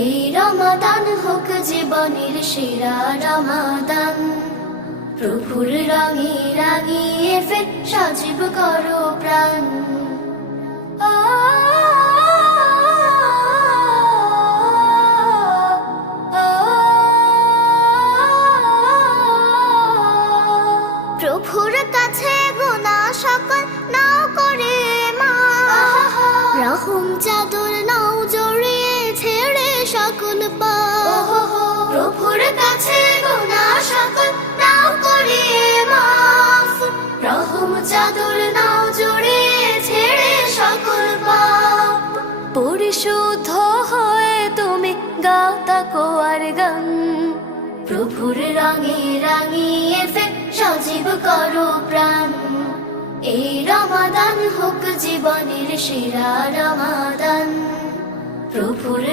এই রমাদান হোক জীবনের সেরা রমাদান। প্রভুর রঙে রাঙিয়ে ফের সজীব করো প্রাণ। প্রভুর কাছে গুনাহ সকল নাও করে মাফ, রহম চাদর নাও জড়িয়ে ছেড়ে সকল পাপ। প্রভুর কাছে গুনাহ সকল নাও করে মাফ, রহম চাদর নাও জড়িয়ে ছেড়ে সকল পাপ। পরিশুদ্ধ হয়ে তুমি গাও তাকওয়ার গান। প্রভুর রঙে রাঙিয়ে ফের সজীব করো প্রাণ। এই রমাদান হোক জীবনের সেরা রমাদান। প্রভুর